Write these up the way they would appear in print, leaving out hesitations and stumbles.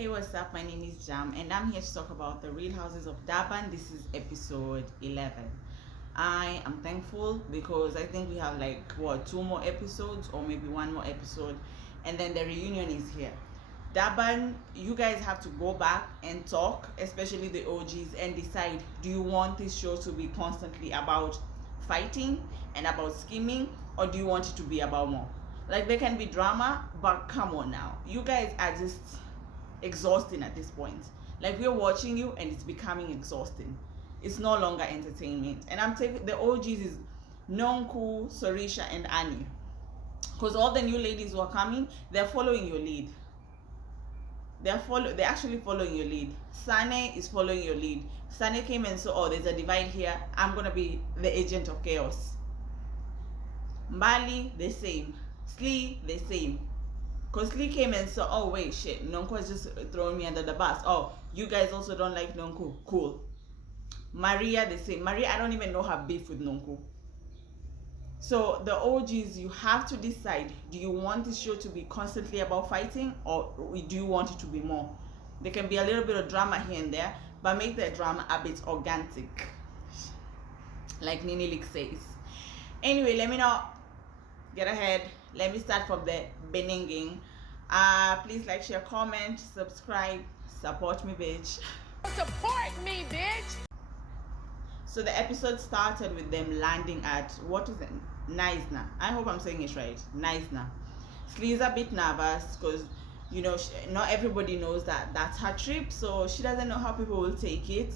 Hey, what's up? My name is Jam, and I'm here to talk about the Real Houses of Durban. This is episode 11. I am thankful because I think we have two more episodes, or maybe one more episode, and then the reunion is here. Durban, you guys have to go back and talk, especially the OGs, and decide, do you want this show to be constantly about fighting and about scheming, or do you want it to be about more? Like, there can be drama, but come on now. You guys are just exhausting at this point. Like, we're watching you and it's becoming exhausting. It's no longer entertainment. And I'm taking the OGs is Nonku, Sorisha, and Annie. Because all the new ladies who are coming, they're following your lead. They're actually following your lead. Sane is following your lead. Sane came and saw, oh, there's a divide here. I'm gonna be the agent of chaos. Mbali, the same. Slee, the same. Because Slee came and saw, oh wait, shit, Nonku has just thrown me under the bus. Oh, you guys also don't like Nonku. Cool. Maria, the same. Maria, I don't even know her beef with Nonku. So the OGs, you have to decide, do you want this show to be constantly about fighting, or do you want it to be more? There can be a little bit of drama here and there, but make the drama a bit organic, like Ninilik says. Anyway, let me not get ahead. Let me start from the beginning. Please like, share, comment, subscribe, support me, bitch. Support me, bitch. So the episode started with them landing at, what is it? Knysna. I hope I'm saying it right. Knysna. Slee's a bit nervous because, you know, not everybody knows that that's her trip, so she doesn't know how people will take it.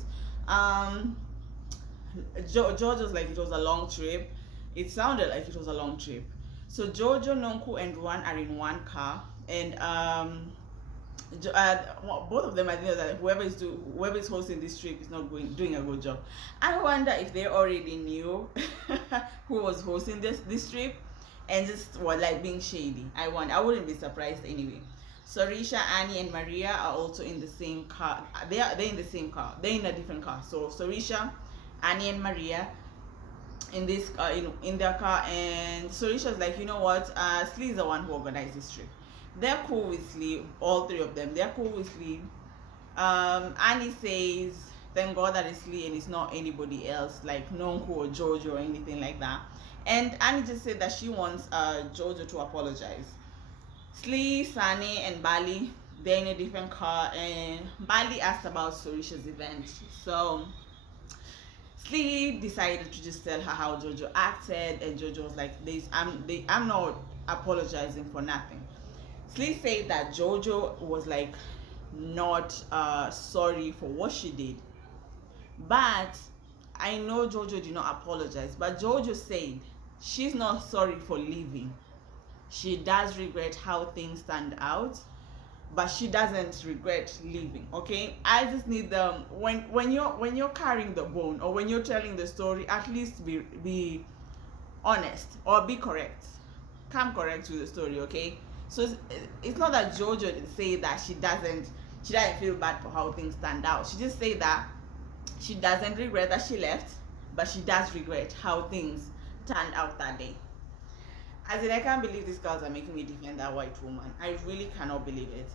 George was like, it was a long trip. It sounded like it was a long trip. So Jojo, Nonku, and Ruan are in one car, and both of them, I think that whoever is hosting this trip is not doing a good job. I wonder if they already knew who was hosting this trip and just were like being shady. I wouldn't be surprised anyway. Sorisha, Annie, and Maria are also in the same car. They're in the same car. They're in a different car. So Sorisha, Annie, and Maria in this in their car, and Sorisha's like, you know what, Slee is the one who organized this trip. They're cool with Slee, all three of them. They're cool with Slee. Annie says, thank God that it's Slee and it's not anybody else, like Nonku or Jojo or anything like that. And Annie just said that she wants Jojo to apologize. Slee, Sane, and Bali, they're in a different car, and Bali asked about Sorisha's event. So Slee decided to just tell her how Jojo acted, and Jojo was like, I'm not apologizing for nothing. Slee said that Jojo was like not sorry for what she did, but I know Jojo did not apologize. But Jojo said she's not sorry for leaving. She does regret how things turned out, but she doesn't regret leaving. Okay, I just need them when you're carrying the bone, or when you're telling the story, at least be honest or be correct. Come correct with the story, okay? So it's not that Jojo say that she doesn't feel bad for how things turned out. She just say that she doesn't regret that she left, but she does regret how things turned out that day. As in, I can't believe these girls are making me defend that white woman. I really cannot believe it.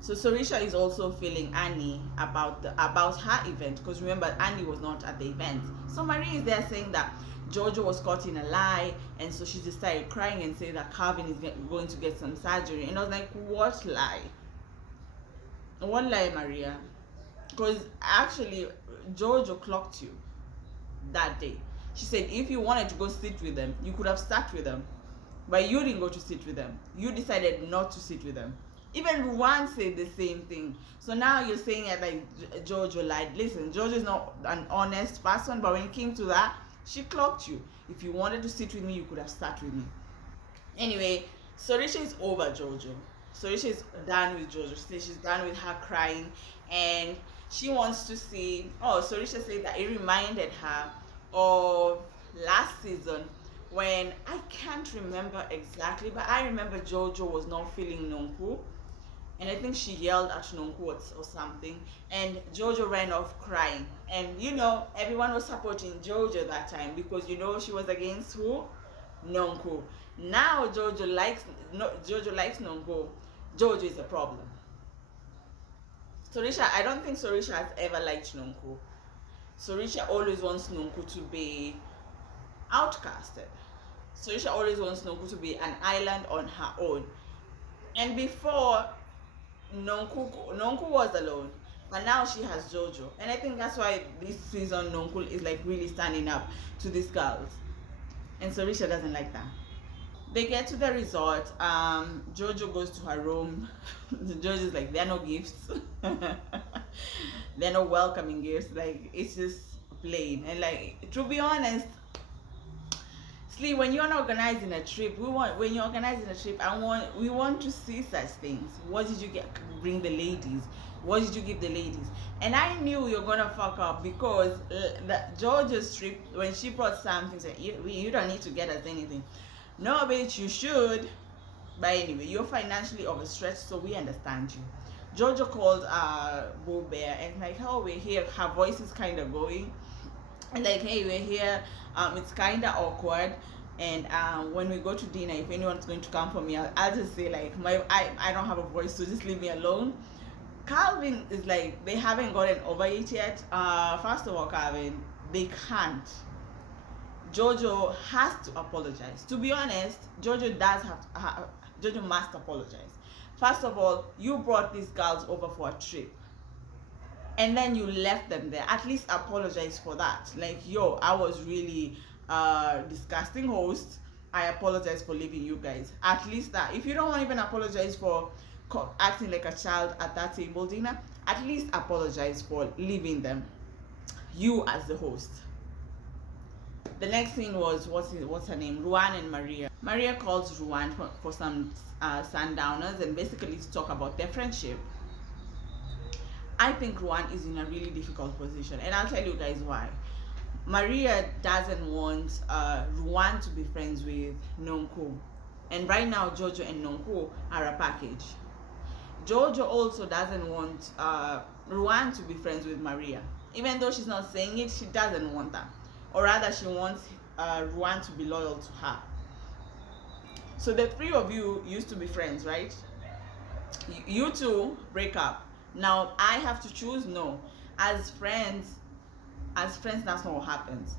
So Sorisha is also feeling Annie about her event, because remember, Annie was not at the event. So Marie is there saying that Jojo was caught in a lie, and so she just started crying and saying that Calvin is going to get some surgery. And I was like, what lie? What lie, Maria? Because actually, Jojo clocked you that day. She said if you wanted to go sit with them, you could have sat with them, but you didn't go to sit with them. You decided not to sit with them. Even Ruan said the same thing. So now you're saying that like Jojo lied. Listen, Jojo is not an honest person, but when it came to that, she clocked you. If you wanted to sit with me, you could have sat with me. Anyway, Sorisha is over Jojo. Sorisha is done with Jojo. She's done with her crying, and she wants to see. Oh, Sorisha said that it reminded her of last season when, I can't remember exactly, but I remember Jojo was not feeling Nonku, and I think she yelled at Nonku or something, and Jojo ran off crying. And you know, everyone was supporting Jojo that time because, you know, she was against who? Nonku. Now Jojo likes Nonku. Jojo is a problem. Sorisha, I don't think Sorisha has ever liked Nonku. Sorisha always wants Nonku to be outcasted. Sorisha always wants Nonku to be an island on her own. And before, Nonku was alone, but now she has Jojo. And I think that's why this season Nonku is like really standing up to these girls. And Sorisha doesn't like that. They get to the resort. Jojo goes to her room. Jojo's like, there are no gifts. There are no welcoming gifts. Like, it's just plain. And like, to be honest, Slee, when you're organizing a trip, we want to see such things. What did you bring the ladies? What did you give the ladies? And I knew you're gonna fuck up because Georgia's trip, when she brought something, said, you don't need to get us anything. No, bitch, you should. But anyway, you're financially overstretched, so we understand you. Jojo called Bo Bear and like, oh, we're here. Her voice is kind of going. And like, hey, we're here. It's kind of awkward. And when we go to dinner, if anyone's going to come for me, I'll just say like, I don't have a voice, so just leave me alone. Calvin is like, they haven't gotten over it yet. First of all, Calvin, they can't. Jojo has to apologize. To be honest, Jojo must apologize. First of all, you brought these girls over for a trip and then you left them there. At least apologize for that. Like, yo, I was really disgusting host. I apologize for leaving you guys. At least that. If you don't want to even apologize for acting like a child at that table dinner, at least apologize for leaving them, you as the host. The next thing was, what's her name? Ruan and Maria. Maria calls Ruan for some sundowners and basically to talk about their friendship. I think Ruan is in a really difficult position, and I'll tell you guys why. Maria doesn't want Ruan to be friends with Nonku, and right now Jojo and Nonku are a package. Jojo also doesn't want Ruan to be friends with Maria, even though she's not saying it. She doesn't want that. Or rather, she wants Ruan to be loyal to her. So the three of you used to be friends, right? You two break up. Now I have to choose? No. As friends, that's not what happens.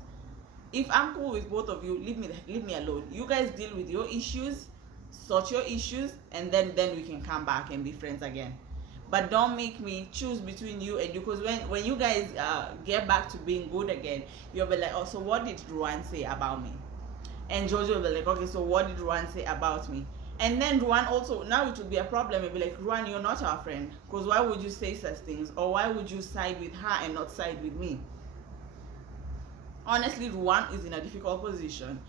If I'm cool with both of you, leave me alone. You guys deal with your issues, sort your issues, and then we can come back and be friends again. But don't make me choose between you and you, because when you guys get back to being good again, you'll be like, oh, so what did Ruan say about me? And Jojo will be like, okay, so what did Ruan say about me? And then Ruan also, now it would be a problem. It'll be like, Ruan, you're not our friend, because why would you say such things? Or why would you side with her and not side with me? Honestly, Ruan is in a difficult position.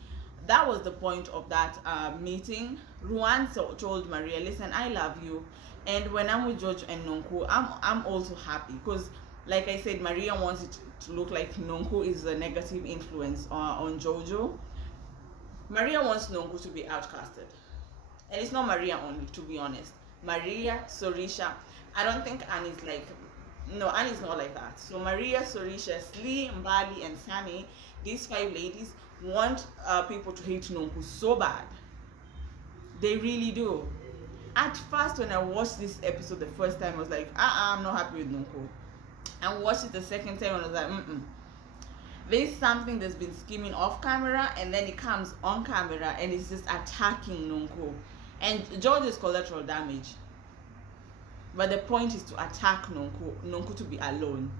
That was the point of that meeting. Ruan told Maria, listen, I love you. And when I'm with George and Nonku, I'm also happy, because like I said, Maria wants it to look like Nonku is a negative influence on Jojo. Maria wants Nonku to be outcasted. And it's not Maria only, to be honest. Maria, Sorisha, I don't think Annie's like, no, Annie's not like that. So Maria, Sorisha, Slee, Mbali, and Sani, these 5 ladies want people to hate Nonku so bad. They really do. At first, when I watched this episode the first time, I was like, I'm not happy with Nonku. I watched it the second time and I was like, There's something that's been scheming off camera, and then it comes on camera and it's just attacking Nonku. And George is collateral damage. But the point is to attack Nonku to be alone.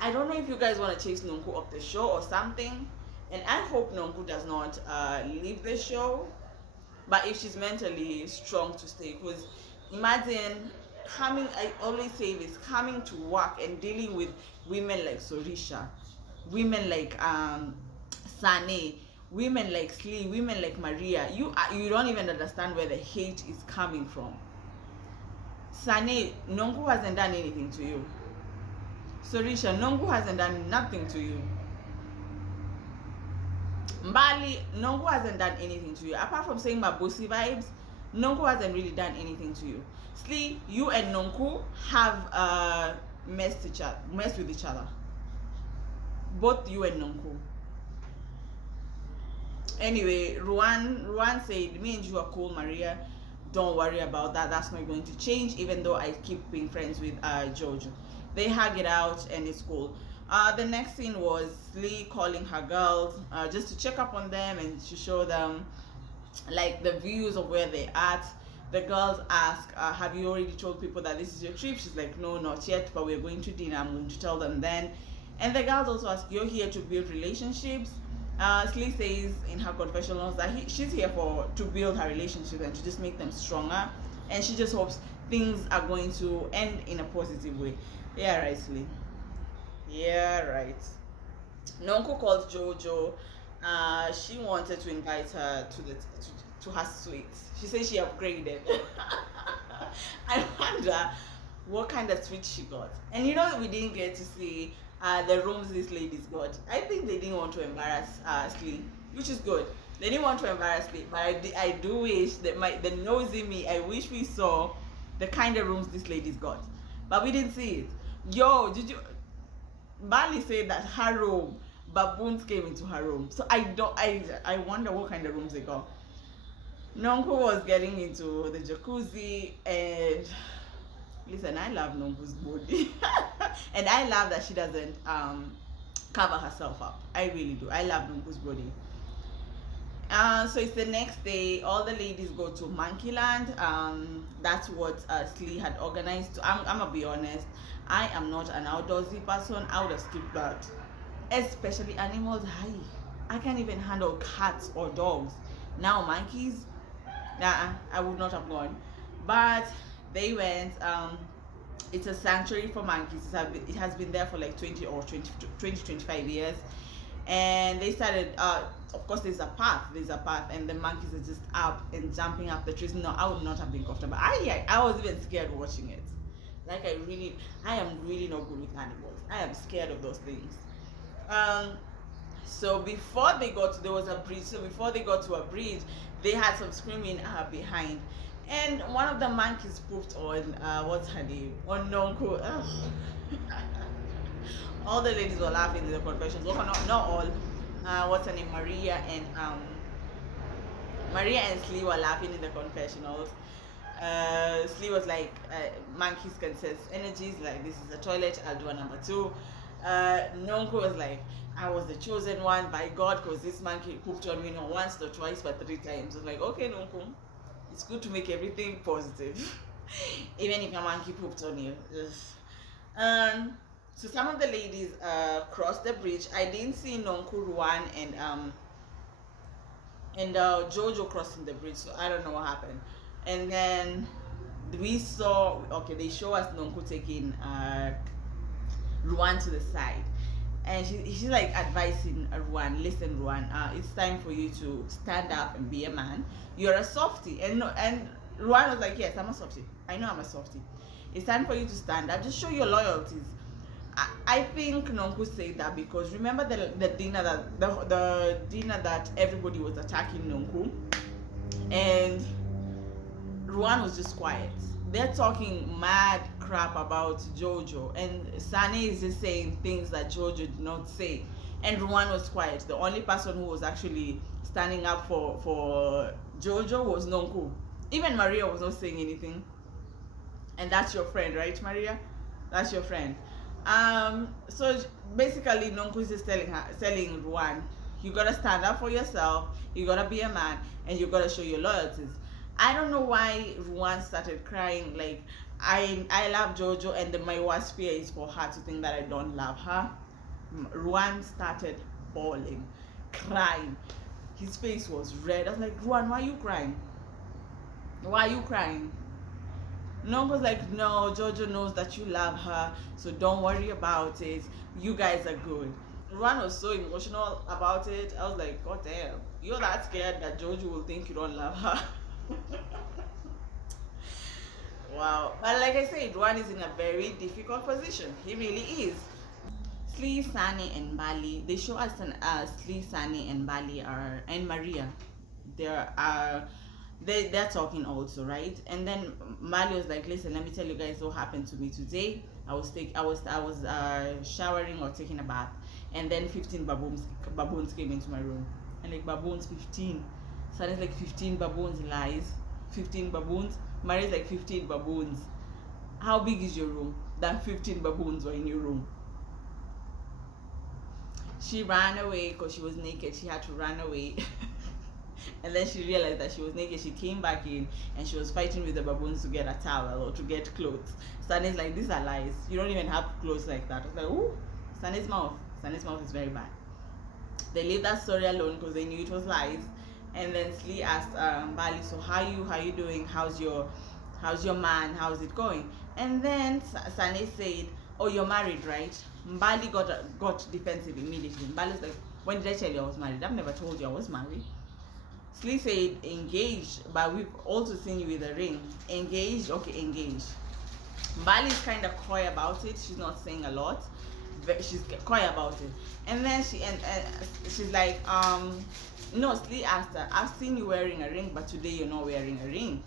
I don't know if you guys want to chase Nonku off the show or something. And I hope Nonku does not leave the show. But if she's mentally strong to stay, because imagine I always say this, coming to work and dealing with women like Sorisha, women like Sane, women like Slee, women like Maria. You don't even understand where the hate is coming from. Sane, Nonku hasn't done anything to you. Sorisha, Nonku hasn't done nothing to you. Mbali, Nonku hasn't done anything to you. Apart from saying my bossy vibes, Nonku hasn't really done anything to you. Slee, you and Nonku have messed with each other. Both you and Nonku. Anyway, Ruan said, me and you are cool, Maria. don't worry about that. That's not going to change, even though I keep being friends with Jojo. They hug it out and it's cool. The next scene was Slee calling her girls just to check up on them and to show them like the views of where they're at. The girls ask, have you already told people that this is your trip? She's like, no, not yet, but we're going to dinner. I'm going to tell them then. And the girls also ask, you're here to build relationships? Slee says in her confessionals that she's here to build her relationship and to just make them stronger. And she just hopes things are going to end in a positive way. Yeah, right, Slee. Yeah, right. Nonko called Jojo. She wanted to invite her to her suite. She said she upgraded. I wonder what kind of suite she got. And you know, we didn't get to see the rooms this lady's got. I think they didn't want to embarrass Slee, which is good. They didn't want to embarrass me, but I do wish that the nosy me, I wish we saw the kind of rooms this lady's got. But we didn't see it. Yo, did you? Bali said that her room, baboons came into her room. So I wonder what kind of rooms they got. Nonko was getting into the jacuzzi, and listen, I love Nonko's body. And I love that she doesn't cover herself up. I really do. I love Nonko's body. So it's the next day. All the ladies go to Monkeyland. That's what Slee had organized. I'm gonna be honest, I am not an outdoorsy person. I would have skipped that, especially animals. I can't even handle cats or dogs. Now monkeys, nah, I would not have gone. But they went. It's a sanctuary for monkeys. It has been there for like 25 years. And they started, of course there's a path, and the monkeys are just up and jumping up the trees. No, I would not have been comfortable. I was even scared watching it. Like I am really not good with animals. I am scared of those things. So before they got to, there was a bridge. So before they got to a bridge, they had some screaming behind. And one of the monkeys pooped on, what's her name? On Nonko. All the ladies were laughing in the confessions. Well, not all. What's her name? Maria and Slee were laughing in the confessionals. Slee was like, monkeys can sense energies, like this is a toilet, I'll do a number 2. Nonko was like, I was the chosen one by God because this monkey pooped on me not once, not twice, but 3 times. I was like, okay, Nonko, it's good to make everything positive. Even if your monkey pooped on you. So some of the ladies crossed the bridge. I didn't see Nonko, Ruan, and Jojo crossing the bridge, so I don't know what happened. And then we saw, okay, they show us Nonko taking Ruan to the side, and she's like advising Ruan, listen Ruan, it's time for you to stand up and be a man. You're a softie. And Ruan was like, yes, I'm a softie. I know I'm a softie. It's time for you to stand up. Just show your loyalties. I think Nonko said that because remember the dinner that everybody was attacking Nonko, and Ruan was just quiet. They're talking mad crap about Jojo, and Sani is just saying things that Jojo did not say, and Ruan was quiet. The only person who was actually standing up for Jojo was Nonko. Even Maria was not saying anything. And that's your friend, right, Maria? That's your friend. So basically Nonko is just telling Ruan, you gotta stand up for yourself, you gotta be a man, and you gotta show your loyalties. I don't know why Ruan started crying. Like, I love Jojo, and my worst fear is for her to think that I don't love her. Ruan started bawling, crying. His face was red. I was like, Ruan, why are you crying? Why are you crying? Nonko's like, no, Jojo knows that you love her, so don't worry about it. You guys are good. Ruan was so emotional about it. I was like, God damn, you're that scared that Jojo will think you don't love her. Wow. But like I said, Ruan is in a very difficult position. He really is. Slee, Sani, and Bali. They show us Slee, Sani, and Bali and Maria. They're talking also, right? And then Mali was like, listen, let me tell you guys what happened to me today. I was showering or taking a bath, and then 15 baboons came into my room. And like, baboons 15. So it's like 15 baboons, lies. 15 baboons. Married like 15 baboons. How big is your room? That 15 baboons were in your room. She ran away because she was naked. She had to run away. And then she realized that she was naked. She came back in and she was fighting with the baboons to get a towel or to get clothes. Sunny's like, these are lies. You don't even have clothes like that. I was like, ooh, Sunny's mouth. Sunny's mouth is very bad. They leave that story alone because they knew it was lies. And then Slee asked Bali, so how you doing? How's your man? How's it going? And then Sunny said, oh, you're married, right? Mbali got defensive immediately. Mbali's like, when did I tell you I was married? I've never told you I was married. Slee said, engaged, but we've also seen you with a ring. Engaged? Okay, engaged. Mbali's kind of coy about it. She's not saying a lot. She's coy about it. And then she's like, no, Slee asked her, I've seen you wearing a ring, but today you're not wearing a ring.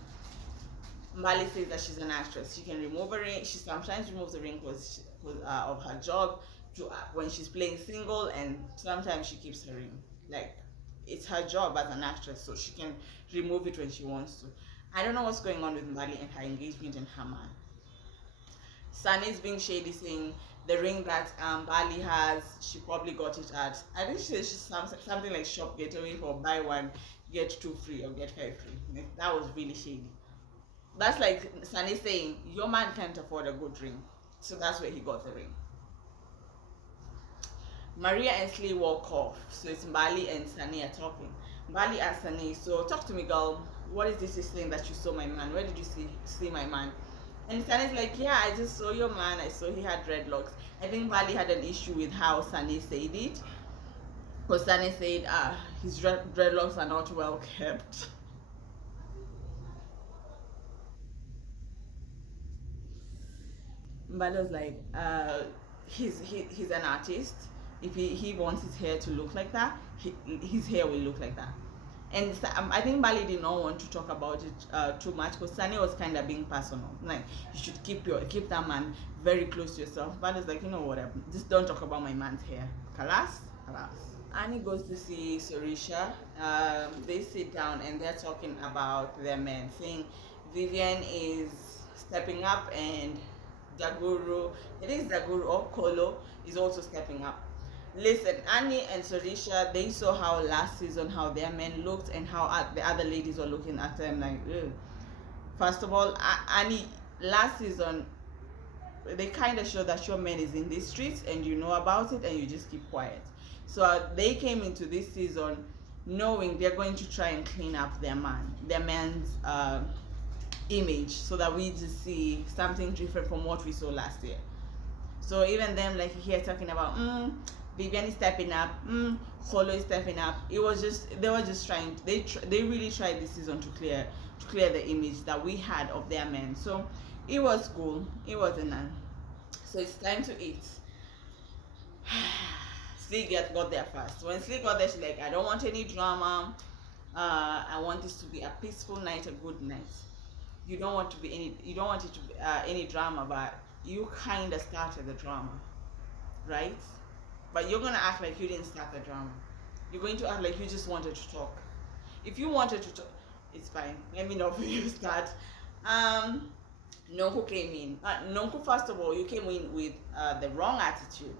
Mbali says that she's an actress. She can remove a ring. She sometimes removes the ring because of her job when she's playing single, and sometimes she keeps her ring. Like, it's her job as an actress, so she can remove it when she wants to. I don't know what's going on with Mbali and her engagement and her man. Sunny's being shady, saying the ring that Mbali has, she probably got it at, I think she's something like Shop Getaway for buy one, get two free or get five free. That was really shady. That's like Sunny saying, your man can't afford a good ring. So that's where he got the ring. Maria and Slee walk off. So it's Mbali and Sunny are talking. Mbali asked Sunny, so talk to me, girl. What is this thing that you saw my man? Where did you see my man? And Sunny's like, yeah, I just saw your man. I saw he had dreadlocks. I think Mbali had an issue with how Sunny said it. Because Sunny said, his dreadlocks are not well kept. But I was like, he's an artist. If he wants his hair to look like that, his hair will look like that. And I think Bali did not want to talk about it too much because Sunny was kind of being personal. Like, you should keep that man very close to yourself. But it's like, you know what? Just don't talk about my man's hair. Kalas. Annie goes to see Sorisha. They sit down and they're talking about their men, saying Vivian is stepping up and Daguru or Kolo is also stepping up. Listen, Annie and Sorisha, they saw how last season how their men looked and how the other ladies were looking at them like, ugh. First of all, Annie, last season they kind of show that your man is in these streets and you know about it and you just keep quiet. So they came into this season knowing they're going to try and clean up their man's image, so that we just see something different from what we saw last year. So even them, like here talking about Vivian is stepping up, Holo is stepping up. It was just they were just trying. They really tried this season to clear the image that we had of their men. So it was cool. It was none. So it's time to eat. Slee got there first. When Slee got there, she's like, I don't want any drama. I want this to be a peaceful night, a good night. You don't want it to be any drama, but you kind of started the drama, right? But you're gonna act like you didn't start the drama. You're going to act like you just wanted to talk. If you wanted to talk, it's fine. Let me know if you start. Nonku came in. Nonku, first of all, you came in with the wrong attitude.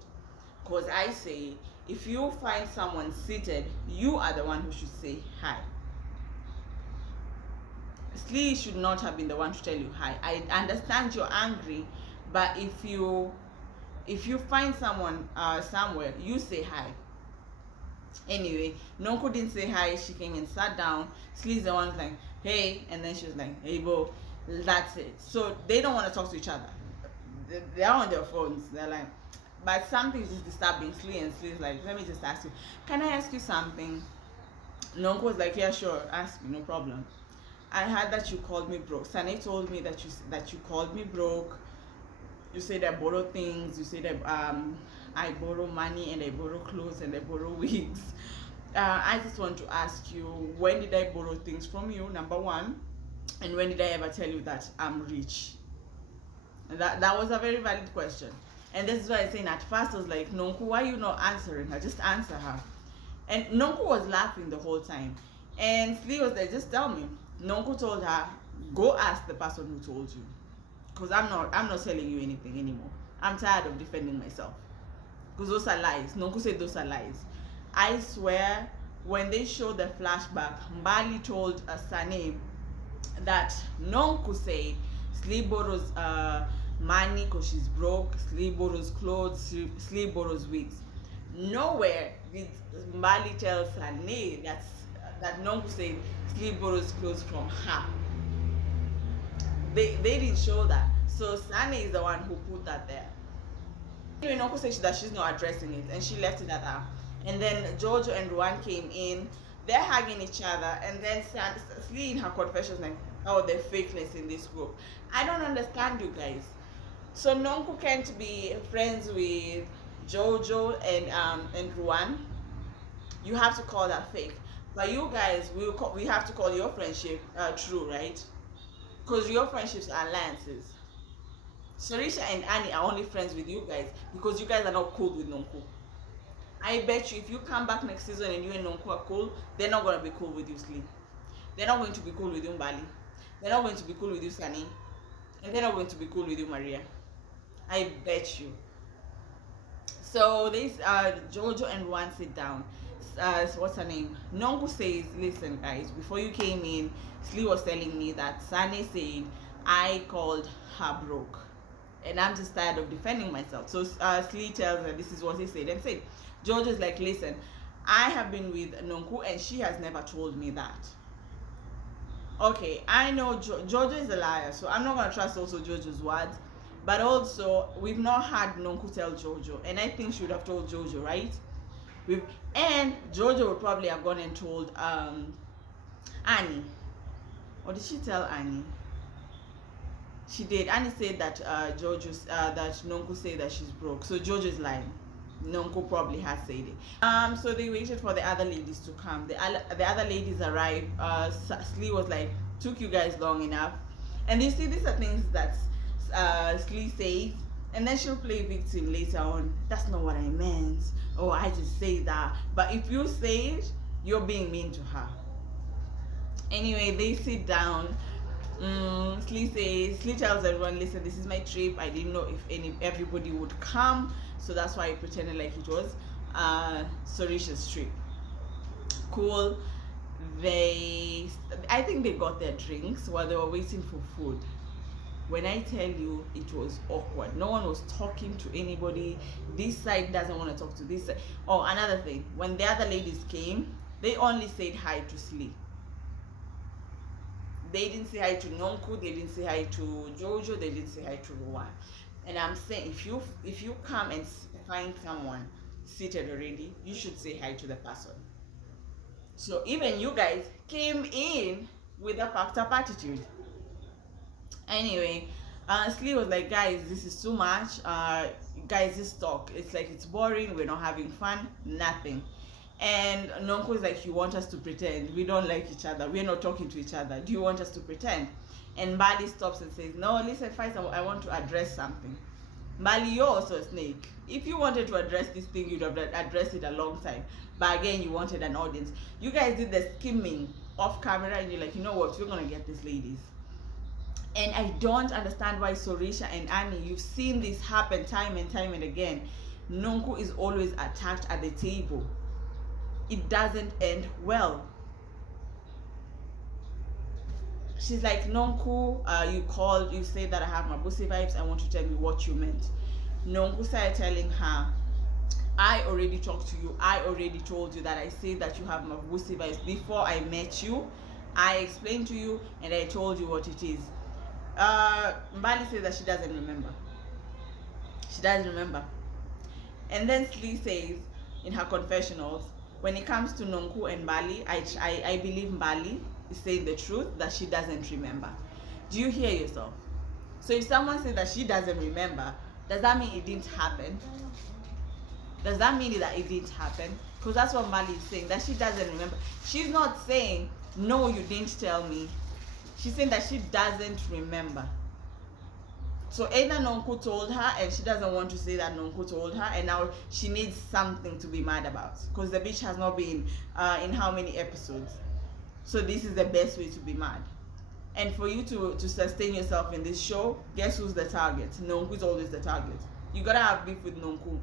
Because I say, if you find someone seated, you are the one who should say hi. Slee should not have been the one to tell you hi. I understand you're angry, but if you find someone somewhere, you say hi. Anyway, Nonko didn't say hi. She came and sat down. Slee's the one like, hey, and then she was like, hey, bro, that's it. So they don't want to talk to each other. They're on their phones. They're like, but something is disturbing Slee, and Slee's like, let me just ask you. Can I ask you something? Nonko was like, yeah, sure, ask me, no problem. I heard that you called me broke. Sunny told me that you called me broke. You said I borrow things. You said I borrow money and I borrow clothes and I borrow wigs. I just want to ask you, when did I borrow things from you? Number one, and when did I ever tell you that I'm rich? And that was a very valid question. And this is why I'm saying at first I was like, Nonku, why are you not answering her? Just answer her. And Nonku was laughing the whole time. And Slee was like, just tell me. Nonku told her, go ask the person who told you, because I'm not telling you anything anymore. I'm tired of defending myself, because those are lies. Nonku said those are lies. I swear, when they showed the flashback, Mbali told Sane that Nonku said Slee borrows money because she's broke, Slee borrows clothes, Slee borrows wigs. Nowhere did Mbali tell Sane that Nonku said Slee borrows clothes from her. They didn't show that. So Sane is the one who put that there. Anyway, Nonku said that she's not addressing it, and she left it at that. And then Jojo and Ruan came in. They're hugging each other, and then Slee in her confession was like, "Oh, the fakeness in this group." I don't understand you guys. So Nonku can't be friends with Jojo and Ruan. You have to call that fake. But you guys, we have to call your friendship true, right? Because your friendships are alliances. Sorisha and Annie are only friends with you guys because you guys are not cool with Nonku. I bet you if you come back next season and you and Nonku are cool, they're not going to be cool with you, Slee. They're not going to be cool with you, Mbali. They're not going to be cool with you, Sani. And they're not going to be cool with you, Maria. I bet you. So this Jojo and Ruan sit down. What's her name? Nonku says, "Listen, guys, before you came in, Slee was telling me that Sani said I called her broke. And I'm just tired of defending myself." So Slee tells her this is what he said and said. Jojo is like, "Listen, I have been with Nonku and she has never told me that." Okay, I know Jojo is a liar, so I'm not going to trust also Jojo's words. But also, we've not had Nonku tell Jojo, and I think she would have told Jojo, right? And Jojo would probably have gone and told Annie. Or did she tell Annie? She did. Annie said that that Nonku said that she's broke. So Jojo's lying. Nonku probably has said it. So they waited for the other ladies to come. The other ladies arrived. Slee was like, "Took you guys long enough." And you see, these are things that Slee says, and then she'll play victim later on. "That's not what I meant. Oh, I just say that." But if you say it, you're being mean to her. Anyway, they sit down. Slee tells everyone, "Listen, this is my trip. I didn't know if everybody would come, so that's why I pretended like it was Sorisha's trip." Cool. I think they got their drinks while they were waiting for food. When I tell you, it was awkward. No one was talking to anybody. This side doesn't want to talk to this side. Oh, another thing. When the other ladies came, they only said hi to Slee. They didn't say hi to Nonku. They didn't say hi to Jojo. They didn't say hi to Ruan. And I'm saying, if you come and find someone seated already, you should say hi to the person. So even you guys came in with a fucked up attitude. Anyway, Slee was like, "Guys, this is too much. Guys, just talk. It's like it's boring. We're not having fun. Nothing." And Nonku is like, "You want us to pretend? We don't like each other. We're not talking to each other. Do you want us to pretend?" And Mbali stops and says, "No, listen, first I want to address something. Mbali, you're also a snake. If you wanted to address this thing, you'd have addressed it a long time. But again, you wanted an audience. You guys did the skimming off camera, and you're like, you know what? We're gonna get these ladies." And I don't understand why Sorisha and Annie, you've seen this happen time and time and again. Nonku is always attacked at the table. It doesn't end well. She's like, "Nonku, you say that I have Mabusi vibes. I want to tell me what you meant." Nonku started telling her, "I already talked to you. I already told you that I say that you have Mabusi vibes before I met you. I explained to you and I told you what it is." Mbali says that she doesn't remember. She doesn't remember. And then Slee says in her confessionals, when it comes to Nonku and Mbali, I believe Mbali is saying the truth, that she doesn't remember. Do you hear yourself? So if someone says that she doesn't remember, does that mean it didn't happen? Does that mean that it didn't happen? Because that's what Mbali is saying, that she doesn't remember. She's not saying, "No, you didn't tell me." She's saying that she doesn't remember. So either Nonku told her and she doesn't want to say that Nonku told her, and now she needs something to be mad about because the bitch has not been in how many episodes. So this is the best way to be mad. And for you to sustain yourself in this show, guess who's the target? Nonku's always the target. You gotta have beef with Nonku.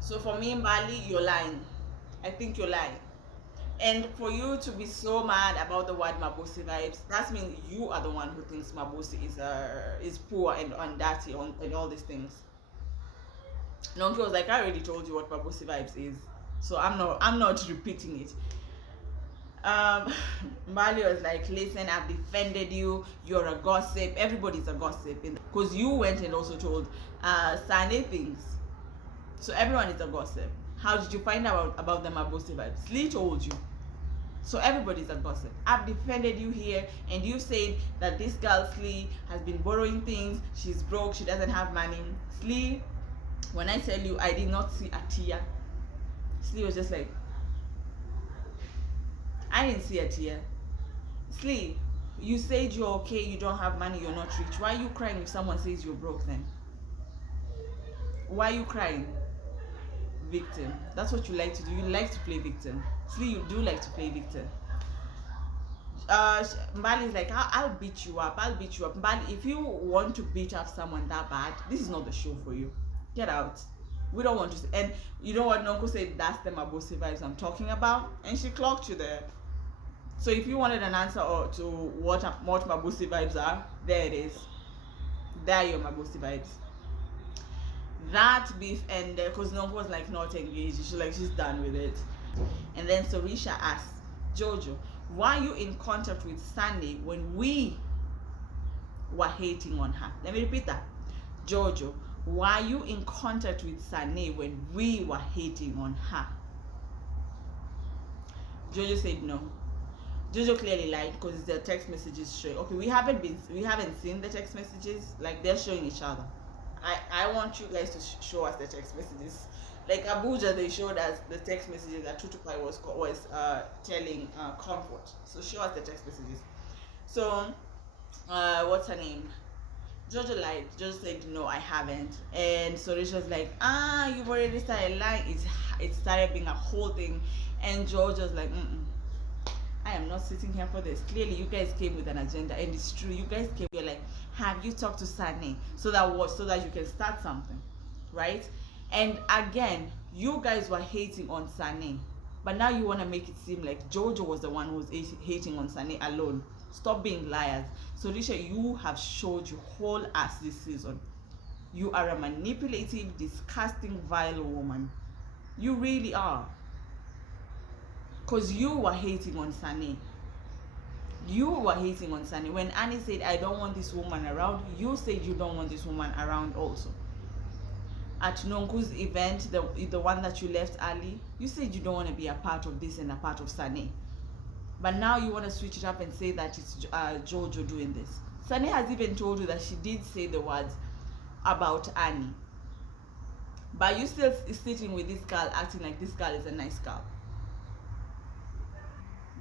So for me, Mbali, you're lying. I think you're lying. And for you to be so mad about the word Mabosi vibes, that means you are the one who thinks Mabosi is poor and dirty and all these things. Nonki was like, I already told you what Mabosi vibes is, so I'm not repeating it. Mbali was like, listen, I've defended you. You're a gossip. Everybody's a gossip because you went and also told Sane things. So everyone is a gossip. How did you find out about the Mabosi vibes? Slee told you. So everybody's a gossip. I've defended you here, and you said that this girl Slee has been borrowing things. She's broke. She doesn't have money. Slee, when I tell you, I did not see a tear. Slee was just like, I didn't see a tear. Slee, you said you're okay. You don't have money. You're not rich. Why are you crying if someone says you're broke then? Why are you crying? Victim. That's what you like to do. You like to play victim. Slee, you do like to play victim. Mbali is like, I'll beat you up. I'll beat you up. Mbali, if you want to beat up someone that bad, this is not the show for you. Get out. We don't want to. And you know what Nonko said? That's the Mabosi vibes I'm talking about. And she clocked you there. So if you wanted an answer to what Mabosi vibes are, there it is. There are your Mabosi vibes. That beef ended because Nonko was like not engaged. She's done with it. And then Sorisha asked Jojo, why are you in contact with Sunday when we were hating on her? Let me repeat that. Jojo, why are you in contact with Sunday when we were hating on her? Jojo said no. Jojo clearly lied because the text messages showing. Okay, we haven't seen the text messages, like they're showing each other. I want you guys to show us the text messages. Like Abuja, they showed us the text messages that Tutupai was telling Comfort. So show us the text messages. So, what's her name? Jojo lied. Jojo said no, I haven't. And Sorisha was like, you've already started lying. It started being a whole thing. And Jojo's like, I am not sitting here for this. Clearly, you guys came with an agenda, and it's true. You guys came. You're like, have you talked to Sane so that you can start something, right? And again, you guys were hating on Sane, but now you want to make it seem like Jojo was the one who was hating on Sane alone. Stop being liars. So Risha, you have showed your whole ass this season. You are a manipulative, disgusting, vile woman. You really are. Because you were hating on Sane. You were hating on Sane. When Annie said, I don't want this woman around, you said you don't want this woman around also. At Nonku's event, the one that you left early, you said you don't want to be a part of this and a part of Sane. But now you want to switch it up and say that it's Jojo doing this. Sane has even told you that she did say the words about Annie. But you still sitting with this girl acting like this girl is a nice girl.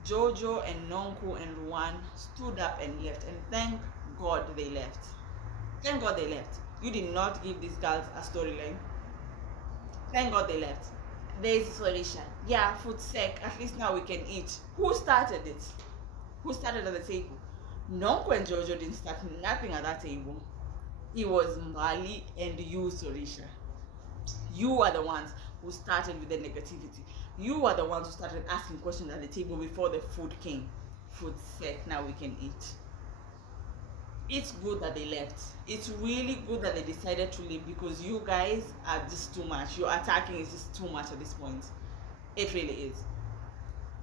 Jojo and Nonku and Ruan stood up and left, and thank God they left. Thank God they left. You did not give these girls a storyline. Thank God they left. There's Sorisha. Yeah, food sake. At least now we can eat. Who started it? Who started at the table? Nonku and Jojo didn't start nothing at that table. It was Mbali and you, Sorisha. You are the ones who started with the negativity. You are the ones who started asking questions at the table before the food came. Food sake, now we can eat. It's good that they left. It's really good that they decided to leave because you guys are just too much. Your attacking is just too much at this point. It really is.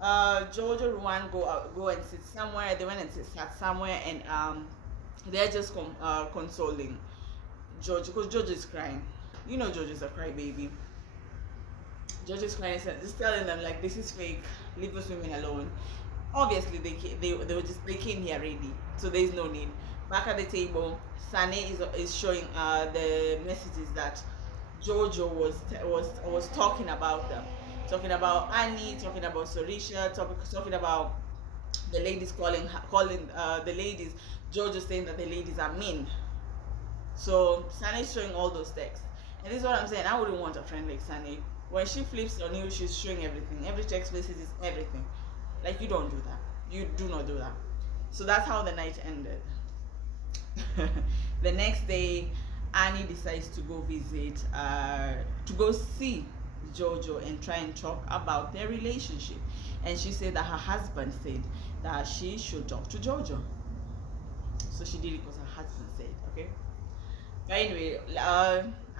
Jojo Ruan go and sit somewhere. They went and sat somewhere, and they're just consoling Jojo because Jojo is crying. You know Jojo's a crybaby. Jojo's crying, just telling them like this is fake. Leave those women alone. Obviously they came here ready, so there is no need. Back at the table, Sane is showing the messages that Jojo was talking about them, talking about Annie, talking about Sorisha, talking about the ladies calling the ladies. Jojo saying that the ladies are mean. So Sane is showing all those texts, and this is what I'm saying. I wouldn't want a friend like Sane. When she flips on you, she's showing everything. Every text message is everything. Like, you don't do that. You do not do that. So that's how the night ended. The next day, Annie decides to go visit, to go see Jojo and try and talk about their relationship. And she said that her husband said that she should talk to Jojo. So she did it because her husband said, okay? But anyway,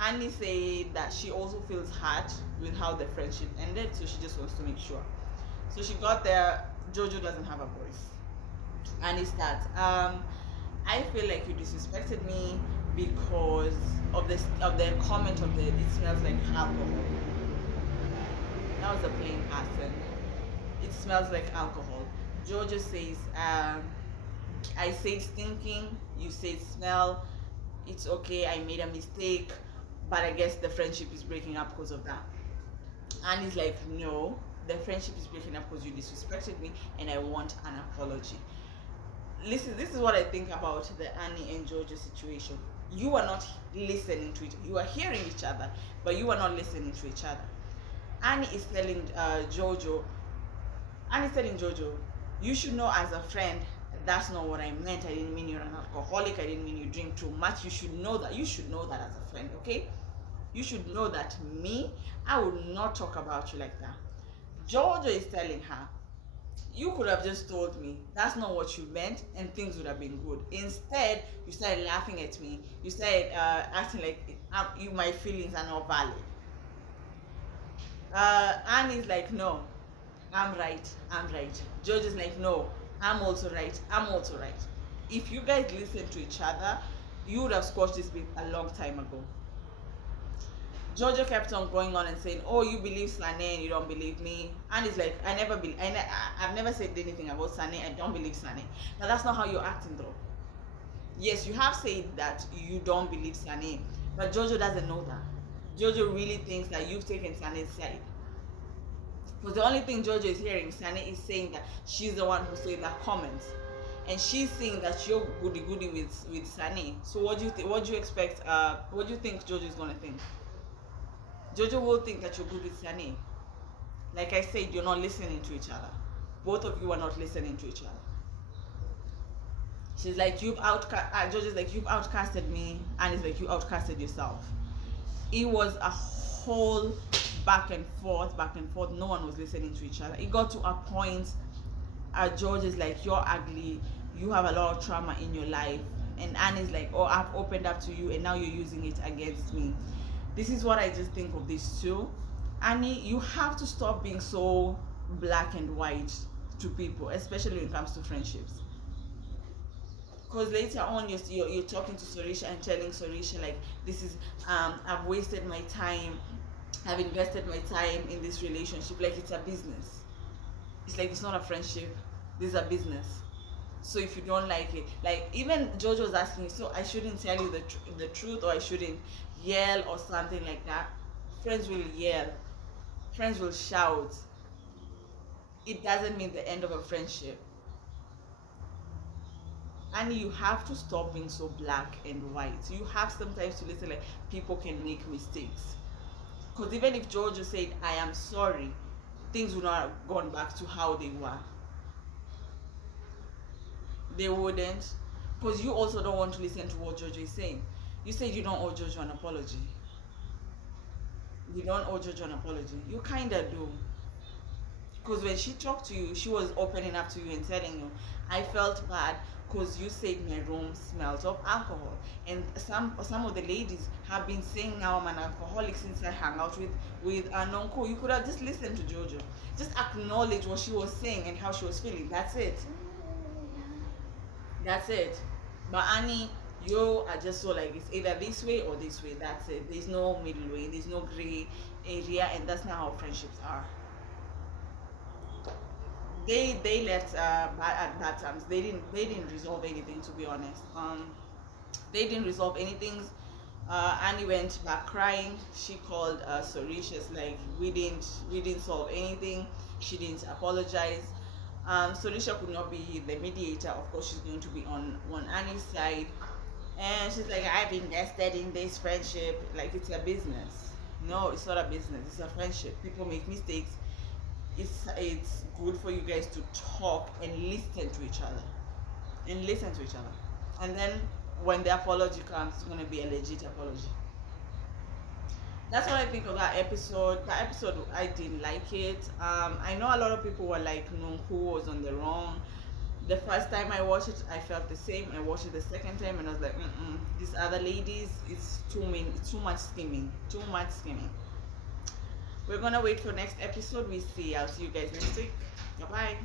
Annie said that she also feels hurt with how the friendship ended, so she just wants to make sure. So she got there, Jojo doesn't have a voice. Annie starts, I feel like you disrespected me because of the comment of the it smells like alcohol. That was a plain accent. It smells like alcohol. Jojo says, I said stinking, you said smell. It's okay, I made a mistake, but I guess the friendship is breaking up because of that. And he's like, no, the friendship is breaking up because you disrespected me and I want an apology. Listen, this is what I think about the Annie and Jojo situation. You are not listening to it. You are hearing each other, but you are not listening to each other. Annie is telling Jojo, you should know as a friend, that's not what I meant. I didn't mean you're an alcoholic. I didn't mean you drink too much. You should know that. You should know that as a friend, okay? You should know that I would not talk about you like that. Jojo is telling her, you could have just told me that's not what you meant and things would have been good. Instead, you started laughing at me. You started acting like my feelings are not valid. Annie's like, no, I'm right. Jojo's like, no, I'm also right. If you guys listen to each other, you would have squashed this beef a long time ago. Jojo kept on going on and saying, oh, you believe Slee and you don't believe me. And it's like, I've never said anything about Slee. I don't believe Slee. Now that's not how you're acting though. Yes, you have said that you don't believe Slee, but Jojo doesn't know that. Jojo really thinks that you've taken Slee's side. Because the only thing Jojo is hearing, Slee is saying that she's the one who said that comment. And she's saying that you're goody with Slee. So what do you expect, what do you think Jojo is gonna think? Jojo will think that you're good with Slee. Like I said, you're not listening to each other. Both of you are not listening to each other. She's like, Jojo's like, you've outcasted me, and it's like, you outcasted yourself. It was a whole back and forth. No one was listening to each other. It got to a point, George is like, you're ugly, you have a lot of trauma in your life. And Annie's like, oh, I've opened up to you, and now you're using it against me. This is what I just think of these two. Annie, you have to stop being so black and white to people, especially when it comes to friendships. Because later on, you're talking to Sorisha and telling Sorisha, like, this is, I've wasted my time, I've invested my time in this relationship, like it's a business. It's like, it's not a friendship, this is a business. So if you don't like it, like even Jojo was asking me, so I shouldn't tell you the truth, or I shouldn't yell or something like that. Friends will yell, friends will shout. It doesn't mean the end of a friendship. And you have to stop being so black and white. You have sometimes to listen, like, people can make mistakes. Because even if Jojo said, I am sorry, things would not have gone back to how they were. They wouldn't. Because you also don't want to listen to what Jojo is saying. You said you don't owe Jojo an apology. You don't owe Jojo an apology. You kind of do. Because when she talked to you, she was opening up to you and telling you, I felt bad because you said my room smelled of alcohol. And some of the ladies have been saying now I'm an alcoholic since I hung out with Nonko. You could have just listened to Jojo. Just acknowledge what she was saying and how she was feeling. That's it. But Annie, you are just so like, it's either this way or this way. That's it. There's no middle way. There's no gray area, and that's not how friendships are. They left at bad times. They didn't resolve anything, to be honest. They didn't resolve anything. Annie went back crying. She called Sorisha's like, we didn't solve anything. She didn't apologize. Sorisha could not be the mediator. Of course, she's going to be on Annie's side. And she's like, I've invested in this friendship like it's a business. No, it's not a business. It's a friendship. People make mistakes. It's good for you guys to talk and listen to each other. and listen to each other. And then when the apology comes, it's gonna be a legit apology. That's what I think of that episode. That episode, I didn't like it. I know a lot of people were like, no, who was on the wrong. The first time I watched it, I felt the same. I watched it the second time, and I was like, these other ladies, it's too much scheming, too much scheming. We're gonna wait for next episode. We see. I'll see you guys next week. Bye bye.